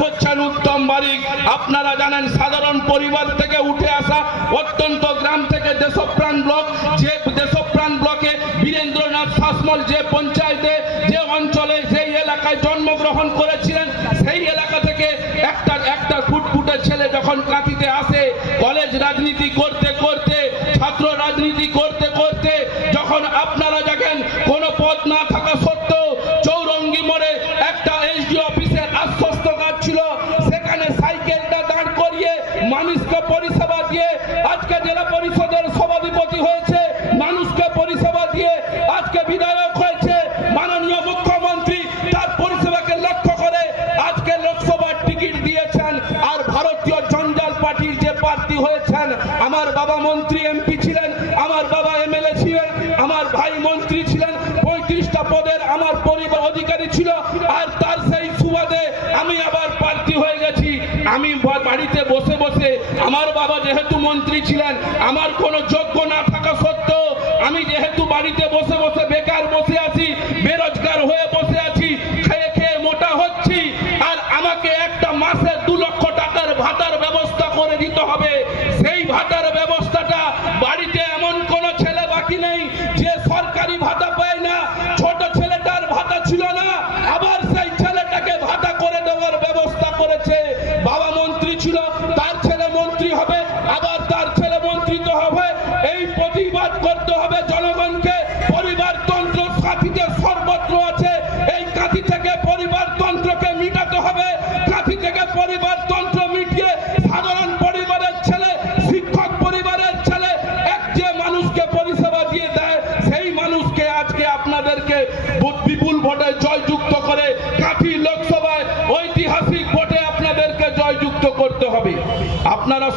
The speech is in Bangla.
হচ্ছেন উত্তম বারিক আপনারা জানেন, সাধারণ পরিবার থেকে উঠে আসা অত্যন্ত গ্রাম থেকে দেশপ্রাণ ব্লক, যে দেশপ্রাণ ব্লকে বীরেন্দ্রনাথ শাসমল যে পঞ্চায়েতে, যে অঞ্চলে, সেই এলাকায় জন্মগ্রহণ করেছিলেন, সেই এলাকা থেকে একটা একটা ফুটফুটে ছেলে যখন কাঁথিতে আসে, কলেজ রাজনীতি করতে করতে, ছাত্র রাজনীতি করতে করতে, যখন আপনারা দেখেন হয়েছেন। আমার বাবা মন্ত্রী এমপি ছিলেন, আমার বাবা এমএলএ ছিলেন, আমার ভাই মন্ত্রী ছিলেন, পঁয়ত্রিশটা পদের আমার পরিবার অধিকারী ছিল, আর তার সেই সুবাদে আমি আবার প্রার্থী হয়ে গেছি। আমি বাড়িতে বসে বসে আমার বাবা যেহেতু মন্ত্রী ছিলেন, আমার কোনো যোগ্য না থাকা সত্ত্বেও আমি যেহেতু বাড়িতে বসে বসে বসে হবে। কাঁথি থেকে পরিবারতন্ত্র মিটিয়ে সাধারণ পরিবারের ছেলে, শিক্ষক পরিবারের ছেলে এক যে মানুষকে পরিষেবা দিয়ে দেয়, সেই মানুষকে আজকে আপনাদেরকে বিপুল ভোটে জয়যুক্ত করে কাঠি লোকসভায় ঐতিহাসিক ভোটে আপনাদেরকে জয়যুক্ত করতে হবে। আপনারা